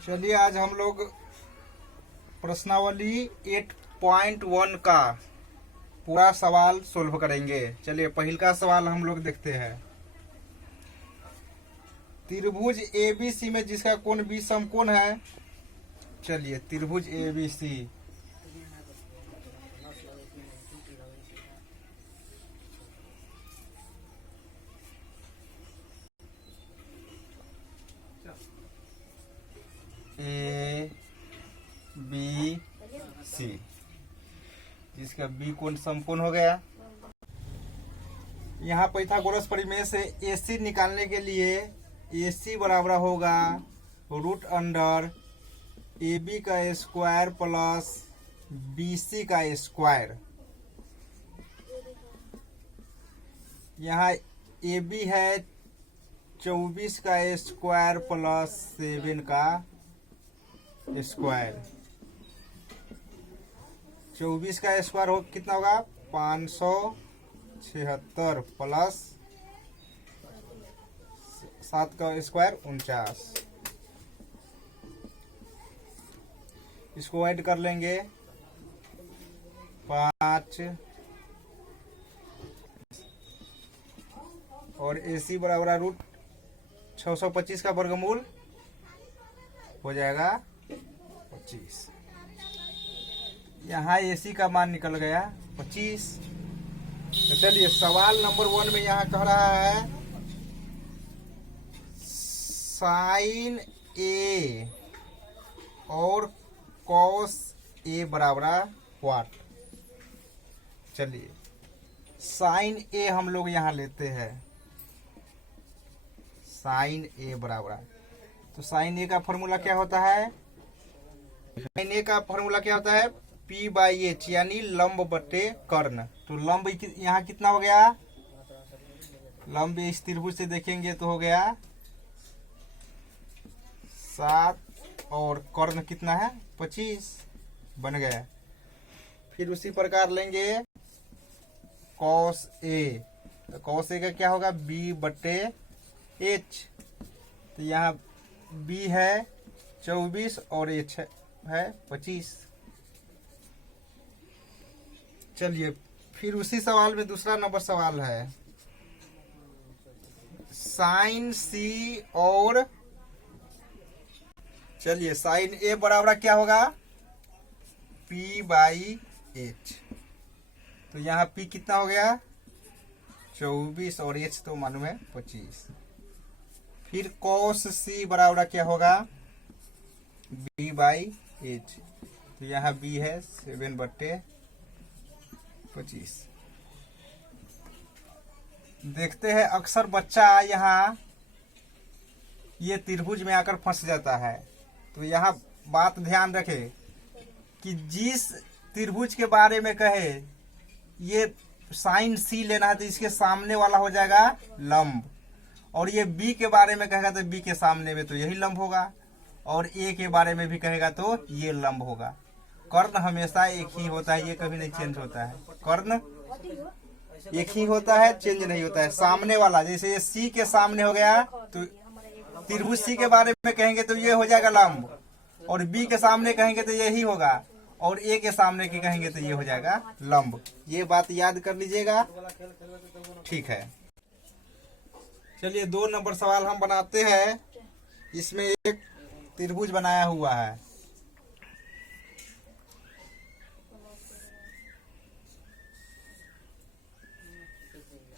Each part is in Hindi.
चलिए आज हम लोग प्रश्नावली 8.1 का पूरा सवाल सोल्व करेंगे। चलिए पहल का सवाल हम लोग देखते हैं। त्रिभुज एबीसी में जिसका कोण बी समकोण है। चलिए त्रिभुज एबीसी ए बी सी जिसका बी कोण समकोण हो गया। यहाँ पाइथागोरस प्रमेय से AC निकालने के लिए AC बराबर होगा रूट अंडर AB का स्क्वायर प्लस BC का स्क्वायर। यहाँ AB है 24 का स्क्वायर प्लस 7 का स्क्वायर। 24 का स्क्वायर हो कितना होगा 576 प्लस 7 का स्क्वायर 49। इसको ऐड कर लेंगे 5 और AC बराबर रूट 625 का वर्गमूल हो जाएगा 25। यहाँ AC का मान निकल गया 25। तो चलिए सवाल नंबर 1 में यहाँ कह रहा है साइन A और कॉस A बराबर व्हाट। चलिए साइन A हम लोग यहाँ लेते हैं। साइन A बराबर, तो साइन A का फॉर्मूला क्या होता है। साइन A का फॉर्मूला क्या होता है P/H यानी लंब बटे कर्ण। तो लंब यहाँ कितना हो गया, लंब इस त्रिभुज से देखेंगे तो हो गया 7 और कर्ण कितना है 25 बन गया। फिर उसी प्रकार लेंगे कॉस A, तो कॉस A का क्या होगा B/H। तो यहाँ B है 24 और H है 25। चलिए फिर उसी सवाल में दूसरा नंबर सवाल है साइन C और, चलिए साइन A बराबर क्या होगा P/H। तो यहाँ P कितना हो गया 24 और H तो मालूम है 25। फिर cos C बराबर क्या होगा B/H। तो यहाँ B है 7/25। देखते हैं अक्सर बच्चा यहाँ ये त्रिभुज में आकर फंस जाता है। तो यहाँ बात ध्यान रखे कि जिस त्रिभुज के बारे में कहे ये साइन C लेना है तो इसके सामने वाला हो जाएगा लंब, और ये B के बारे में कहेगा तो B के सामने में तो यही लंब होगा, और A के बारे में भी कहेगा तो ये लंब होगा। कर्ण हमेशा एक ही होता है, ये कभी नहीं चेंज होता है। कर्ण एक ही होता है, चेंज नहीं होता है। सामने वाला जैसे ये C के सामने हो गया तो त्रिभुज C के बारे में कहेंगे तो ये हो जाएगा लंब, और B के सामने कहेंगे तो यही होगा, और A के सामने की कहेंगे तो ये हो जाएगा लंब। ये बात याद कर लीजिएगा, ठीक है। चलिए 2 नंबर सवाल हम बनाते हैं। इसमें एक त्रिभुज बनाया हुआ है।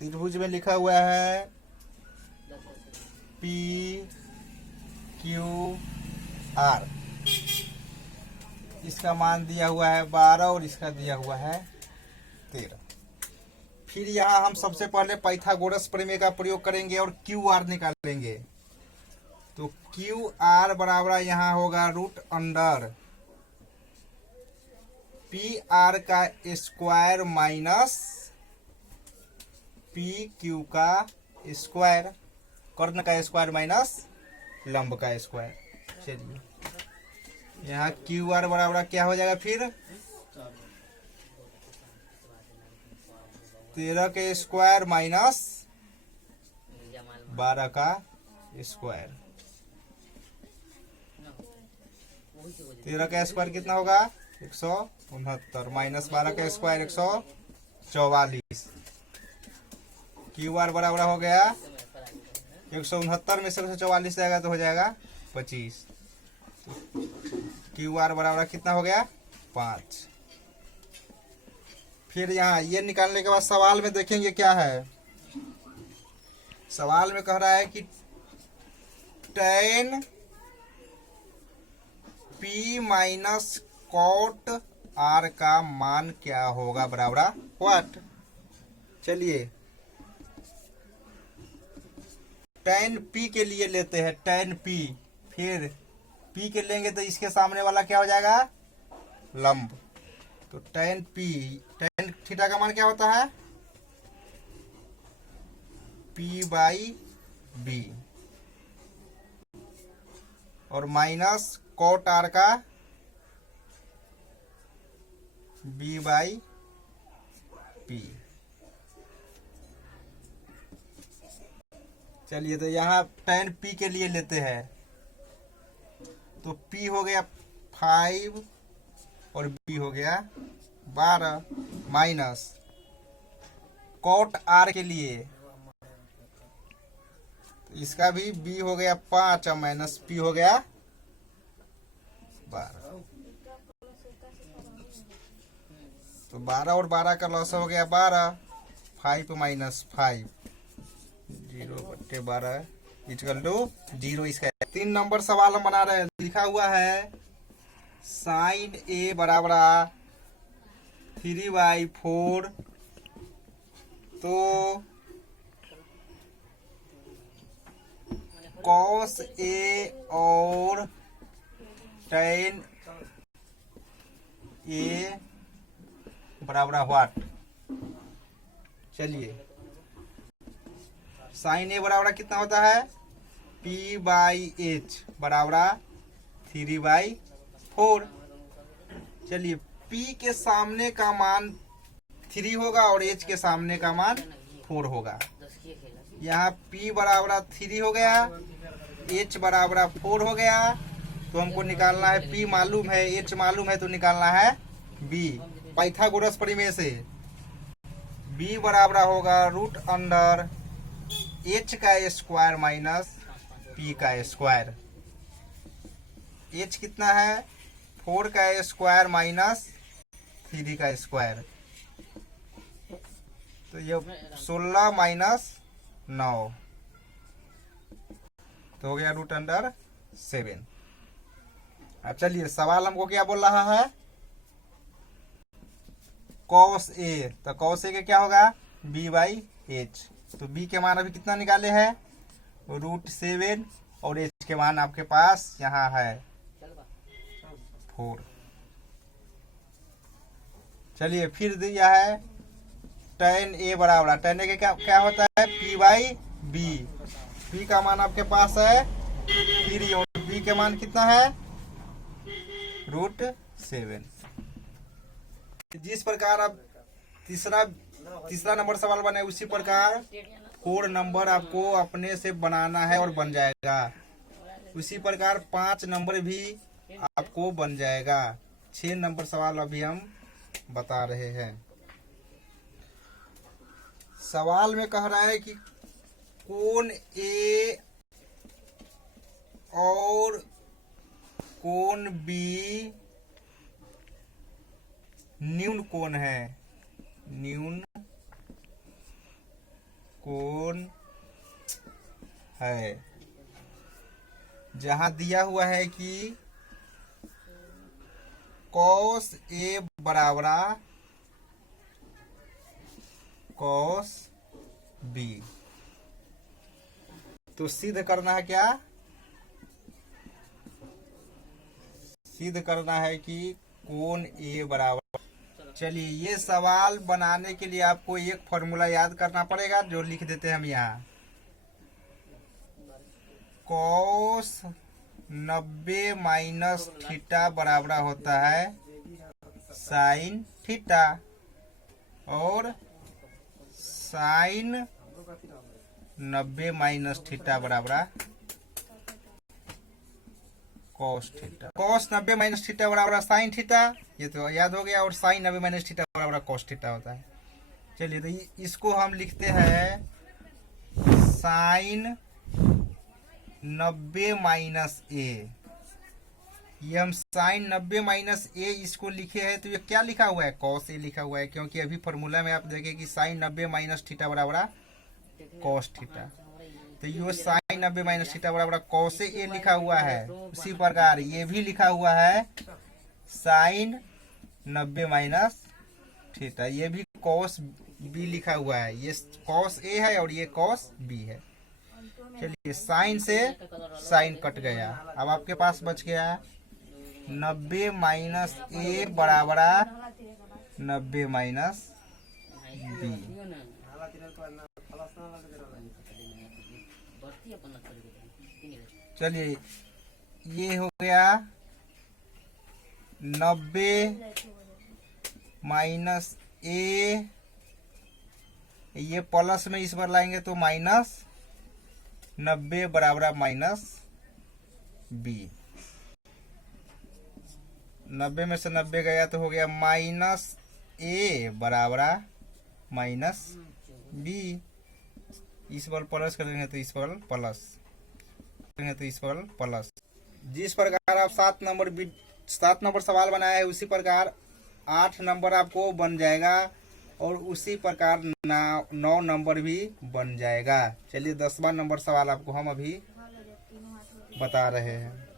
त्रिभुज में लिखा हुआ है PQR। इसका मान दिया हुआ है 12 और इसका दिया हुआ है 13। फिर यहाँ हम सबसे पहले पाइथागोरस प्रमेय का प्रयोग करेंगे और QR निकालेंगे। तो QR बराबर यहाँ होगा रूट अंडर PR का स्क्वायर माइनस PQ का स्क्वायर, कर्ण का स्क्वायर माइनस लंब का स्क्वायर। चलिए यहाँ QR बराबर क्या हो जाएगा फिर 13 के स्क्वायर माइनस 12 का स्क्वायर। 13 का स्क्वायर कितना होगा 169 माइनस 12 का स्क्वायर 144। क्यू आर बराबर हो गया 169 में से 144 जाएगा तो हो जाएगा 25। क्यू आर बराबर कितना हो गया 5। फिर यहाँ ये निकालने के बाद सवाल में देखेंगे क्या है। सवाल में कह रहा है कि tan p minus cot r का मान क्या होगा बराबर व्हाट। चलिए tan p के लिए लेते हैं tan p, फिर p के लेंगे तो इसके सामने वाला क्या हो जाएगा लंब। तो tan थीटा का मान क्या होता है p/b और माइनस कॉट r का b/p। चलिए तो यहाँ tan p के लिए लेते हैं तो p हो गया 5 और b हो गया 12 माइनस कॉट r के लिए तो इसका भी b हो गया 5 और माइनस p हो गया 12। तो 12 और 12 का लॉस हो गया 12। 5 माइनस 5 0/12 इक्वल टू 0। इसका 3 नंबर सवाल हम बना रहे हैं। लिखा हुआ है साइन a बराबर 3/4 तो कॉस a और tan a बराबर व्हाट। चलिए साइन a बराबर कितना होता है p/h बराबर 3/4। चलिए p के सामने का मान 3 होगा और h के सामने का मान 4 होगा। यहाँ p बराबर 3 हो गया, h बराबर 4 हो गया, तो हमको निकालना है p मालूम है, h मालूम है, तो निकालना है b। पाइथागोरस प्रमेय से b बराबर होगा √अंडर h का स्क्वायर माइनस p का स्क्वायर। h कितना है 4 का स्क्वायर माइनस 3 का स्क्वायर, तो ये 16 माइनस 9 तो हो गया √7। अब चलिए सवाल हमको क्या बोल रहा है कॉस a, तो कॉस a का क्या होगा b/h। तो b के मान अभी कितना निकाले हैं √7 और h के मान आपके पास यहाँ है 4। चलिए फिर दिया है tan a बराबर, tan a के क्या होता है p/b। p का मान आपके पास है 3 और b के मान कितना है √7। जिस प्रकार अब तीसरा नंबर सवाल बने उसी प्रकार 4 नंबर आपको अपने से बनाना है और बन जाएगा। उसी प्रकार 5 नंबर भी आपको बन जाएगा। 6 नंबर सवाल अभी हम बता रहे हैं। सवाल में कह रहा है कि कोण A और कोण B न्यून कोण है, न्यून कोण है। जहां दिया हुआ है कि cos A बराबर cos B, तो सिद्ध करना है क्या, सिद्ध करना है कि कोण A बराबर। चलिए ये सवाल बनाने के लिए आपको एक फॉर्मूला याद करना पड़ेगा जो लिख देते हैं हम यहाँ। cos 90 माइनस थीटा बराबर होता है साइन थीटा और साइन 90 माइनस थीटा बराबर cos theta. Cos 90 minus theta बराबर साइन थीटा, ये तो याद हो गया। और साइन 90 माइनस थीटा बराबर कॉस थीटा होता है। चलिए तो इसको हम लिखते हैं साइन 90 माइनस ए। ये हम साइन 90 माइनस ए इसको लिखे हैं, तो ये क्या लिखा हुआ है? कॉस ए लिखा हुआ है, क्योंकि अभी फॉर्मूला में आप देखें कि साइन 90 माइनस थीटा बराबर कॉस थीटा। तो ये साइन 90 माइनस थीटा बराबर कॉस ए लिखा हुआ है। उसी प्रकार ये भी लिखा हुआ है साइन 90 माइनस थीटा, ये भी कॉस बी लिखा हुआ है। ये कॉस ए है और ये कॉस बी है। चलिए साइन से साइन कट गया, अब आपके पास बच गया 90 माइनस ए बराबर 90 माइनस बी। चलिए ये हो गया 90 माइनस ए, ये प्लस में इस बार लाएंगे तो माइनस 90 बराबर माइनस बी। 90 में से 90 गया तो हो गया माइनस ए बराबर माइनस बी। इस पर प्लस करेंगे तो इस पर प्लस करेंगे तो इस पर प्लस। जिस प्रकार आप 7 नंबर सवाल बनाया है उसी प्रकार 8 नंबर आपको बन जाएगा और उसी प्रकार 9 नंबर भी बन जाएगा। चलिए 10वां नंबर सवाल आपको हम अभी बता रहे हैं।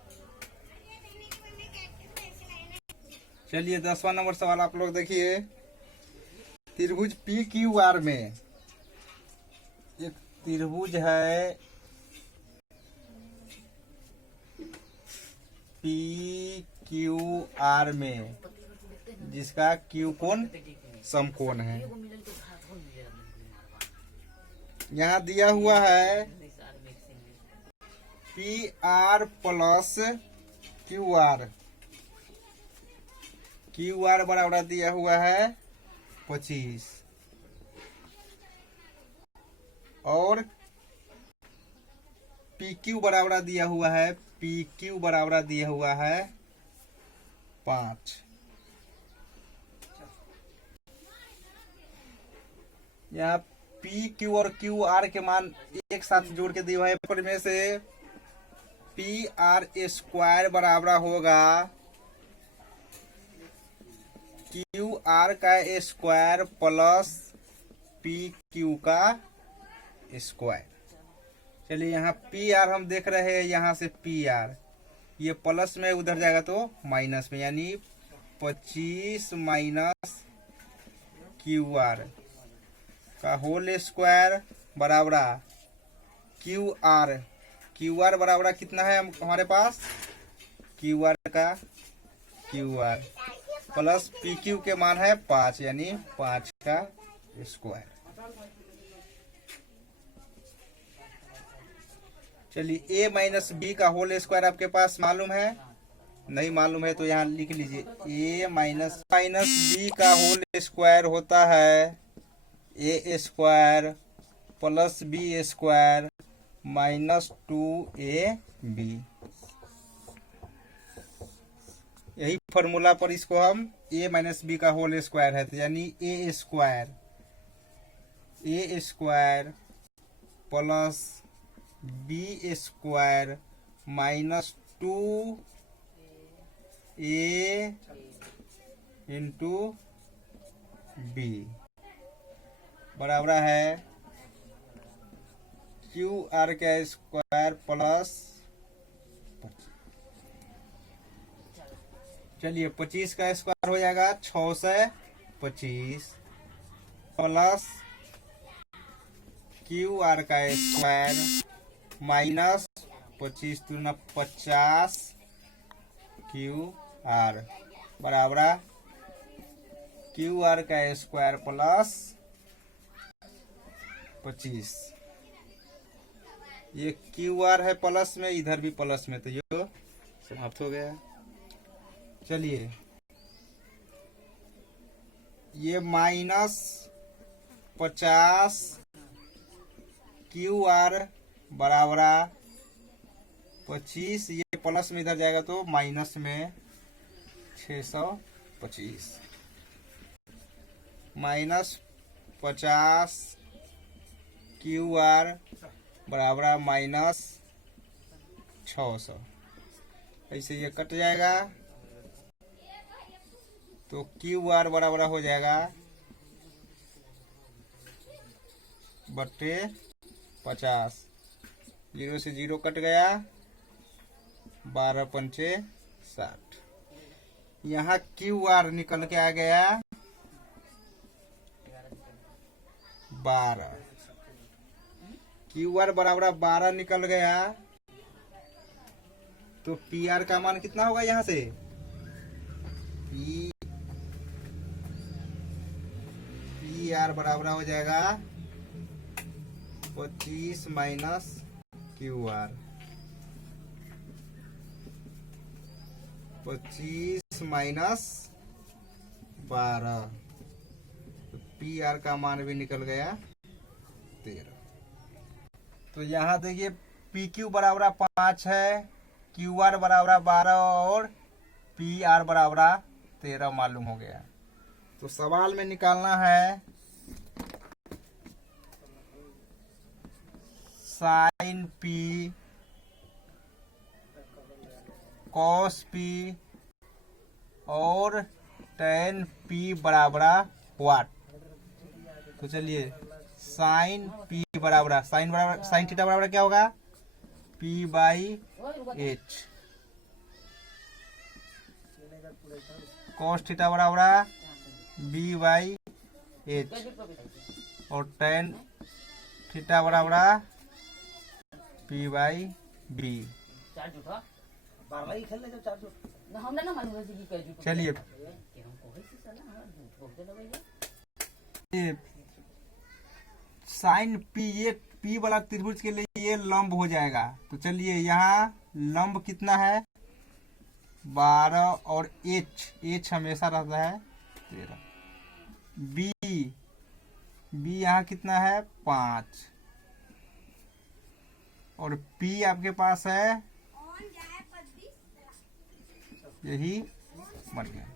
चलिए 10वां नंबर सवाल आप लोग देखिए। त्रिभुज पी क्यू आर में एक त्रिभुज है पी क्यू आर में, जिसका क्यू कोण समकोण है। यहाँ दिया हुआ है P R plus q are. Q r बराबर दिया हुआ है 25 और पी क्यू बराबर दिया हुआ है, पी क्यू बराबर दिया हुआ है 5। यहाँ पी क्यू और क्यू आर के मान एक साथ जोड़ के दिया है। में से पी आर स्क्वायर बराबर होगा क्यू आर का स्क्वायर प्लस पी क्यू का स्क्वायर। चलिए यहाँ पी आर हम देख रहे हैं, यहाँ से पी आर ये प्लस में उधर जाएगा तो माइनस में, यानी 25 माइनस क्यू आर का होल स्क्वायर बराबर क्यू आर। क्यू आर बराबर कितना है हमारे पास? क्यू आर का Q R plus P Q के मान है 5, यानी 5 का स्क्वायर। चलिए a माइनस बी का होल स्क्वायर आपके पास मालूम है? नहीं मालूम है तो यहाँ लिख लीजिए a माइनस बी का होल स्क्वायर होता है a square plus b square minus 2ab। यही फॉर्मूला पर इसको हम a माइनस बी का होल स्क्वायर है, तो यानी a square plus b square minus 2a into b बराबर है क्यू आर का स्क्वायर प्लस, चलिए 25 का स्क्वायर हो जाएगा 6 से 25 प्लस क्यू आर का स्क्वायर माइनस 25 दूना 50 क्यू आर बराबर क्यू आर का स्क्वायर प्लस 25। ये क्यू आर है प्लस में, इधर भी प्लस में, तो ये समाप्त हो गया। चलिए ये माइनस 50 क्यू आर बराबर 25, ये प्लस में इधर जाएगा तो माइनस में 625 माइनस 50 क्यू आर बराबर माइनस 600। ऐसे ये कट जाएगा तो क्यू आर बराबर हो जाएगा बट्टे 50। 0 से 0 कट गया, 12 पंचे 60। यहाँ क्यू आर निकल के आ गया 12। क्यू आर बराबर 12 निकल गया तो पी आर का मान कितना होगा यहाँ से? पी आर बराबर हो जाएगा 25 माइनस क्यू आर। 25 माइनस 12 तो पी आर का मान भी निकल गया 13। तो यहाँ देखिए पी क्यू बराबर 5 है, क्यू आर बराबर 12 और पी आर बराबर 13 मालूम हो गया। तो सवाल में निकालना है साइन पी कॉस पी और टेन पी बराबर व्हाट। तो चलिए साइन पी बराबर साइन थीटा बराबर क्या होगा? P by H. Cos theta बराबर बी बाई एच और टेन थीटा बराबर पी बाई बी। चलिए साइन पी, ये पी वाला त्रिभुज के लिए ये लंब हो जाएगा। तो चलिए यहाँ लंब कितना है? 12 और एच हमेशा रहता है 13। बी यहाँ कितना है? 5 और पी आपके पास है, यही बन गया।